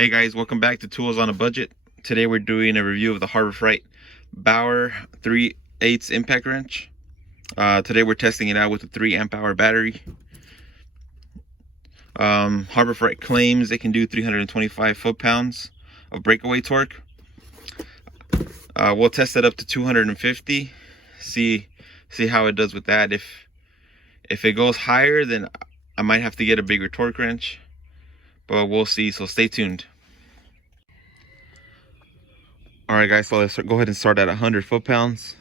Hey guys, welcome back to Tools on a Budget. Today we're doing a review of the Harbor Freight Bauer 3/8 impact wrench. Today we're testing it out with a 3 amp hour battery. Harbor Freight claims it can do 325 foot-pounds of breakaway torque. We'll test it up to 250. See how it does with that. If it goes higher, then I might have to get a bigger torque wrench, but we'll see. So stay tuned. Alright guys, so let's go ahead and start at 100 foot-pounds.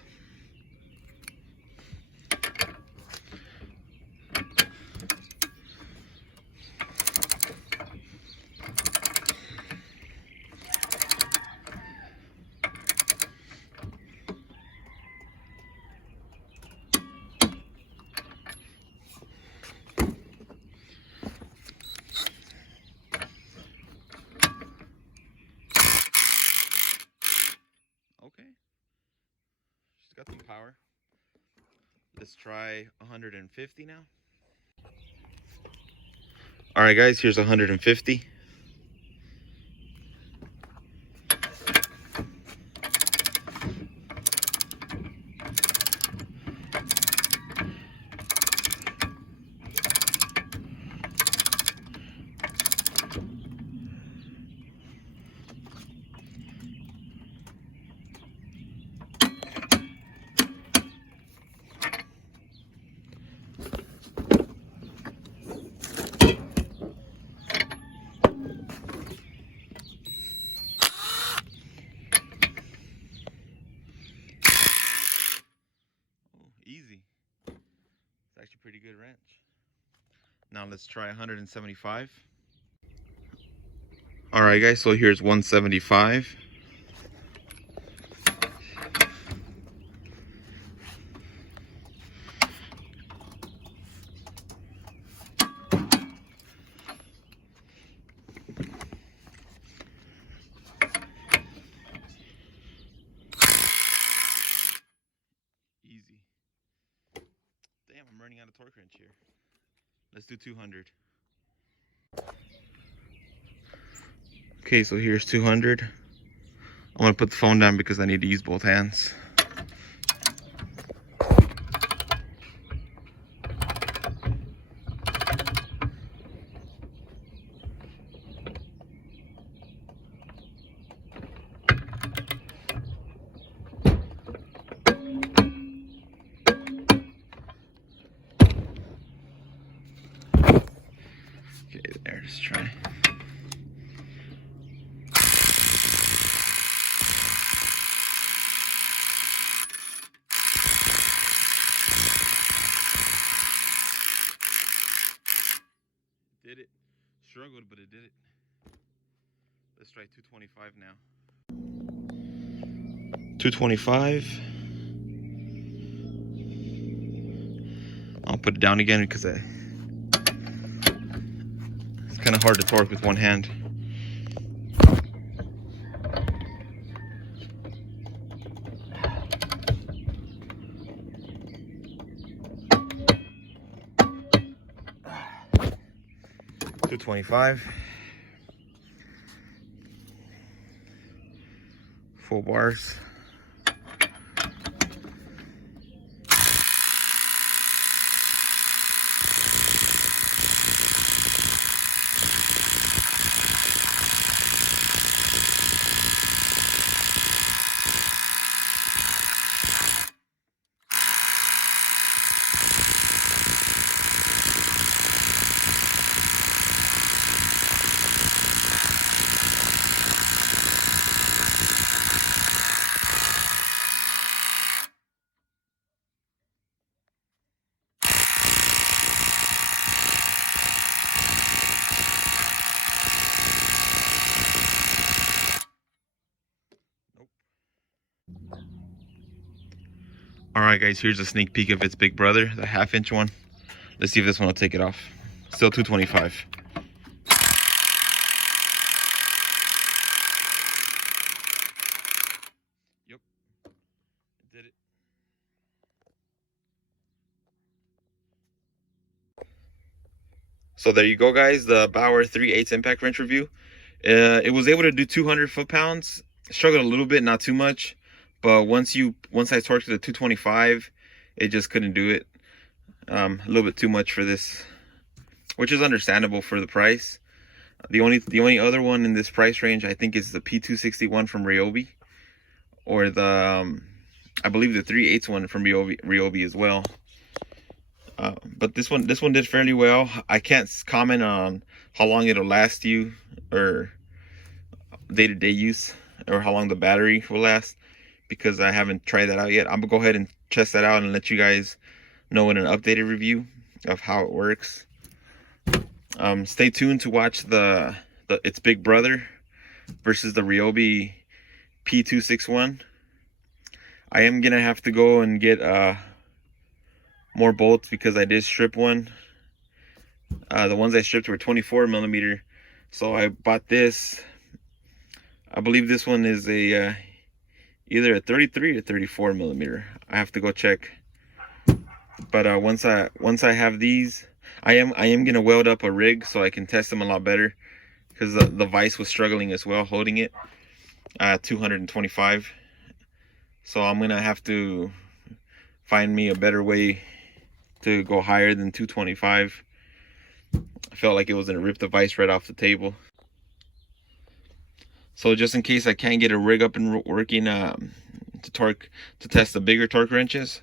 Okay, she's got some power. Let's try 150 now. Alright guys, here's 150. Easy. It's actually a pretty good wrench. Now let's try 175. Alright guys, so here's 175. Easy. Damn, I'm running out of torque wrench here. Let's do 200. Okay, so here's 200. I'm gonna put the phone down because I need to use both hands. Okay, there, let's try. Did it. Struggled, but it did it. Let's try 225 now. 225. I'll put it down again because it's kind of hard to torque with one hand. $225. Full bars. Alright guys, here's a sneak peek of its big brother, the 1/2 inch one. Let's see if this one will take it off. Still 225. Yep, it did it. So there you go guys, the Bauer 3/8 impact wrench review. It was able to do 200 foot-pounds. Struggled a little bit, not too much, but once I torqued it to 225, it just couldn't do it. A little bit too much for this, which is understandable for the price. The only other one in this price range, I think, is the P261 from Ryobi, or the I believe the 3/8 one from Ryobi as well. But this one did fairly well. I can't comment on how long it'll last you, or day-to-day use, or how long the battery will last, because I haven't tried that out yet. I'm gonna go ahead and test that out and let you guys know in an updated review of how it works. Stay tuned to watch its big brother versus the Ryobi P261. I am gonna have to go and get more bolts because I did strip one. The ones I stripped were 24 millimeter, so I bought this. I believe this one is a either a 33 or 34 millimeter. I have to go check. But once I have these, I am gonna weld up a rig so I can test them a lot better, because the vise was struggling as well holding it at 225. So I'm gonna have to find me a better way to go higher than 225. I felt like it was gonna rip the vise right off the table. So just in case I can't get a rig up and working to test the bigger torque wrenches,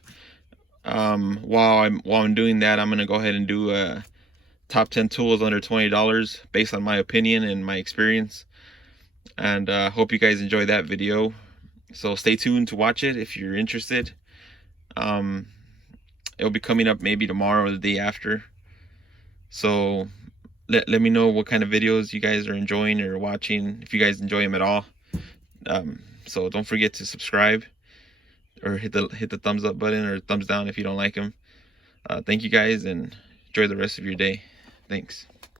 while I'm doing that, I'm gonna go ahead and do top 10 tools under $20 based on my opinion and my experience. And hope you guys enjoy that video. So stay tuned to watch it if you're interested. It'll be coming up maybe tomorrow or the day after. So let me know what kind of videos you guys are enjoying or watching, if you guys enjoy them at all. So don't forget to subscribe, or hit the thumbs up button or thumbs down if you don't like them. Thank you guys, and enjoy the rest of your day. Thanks.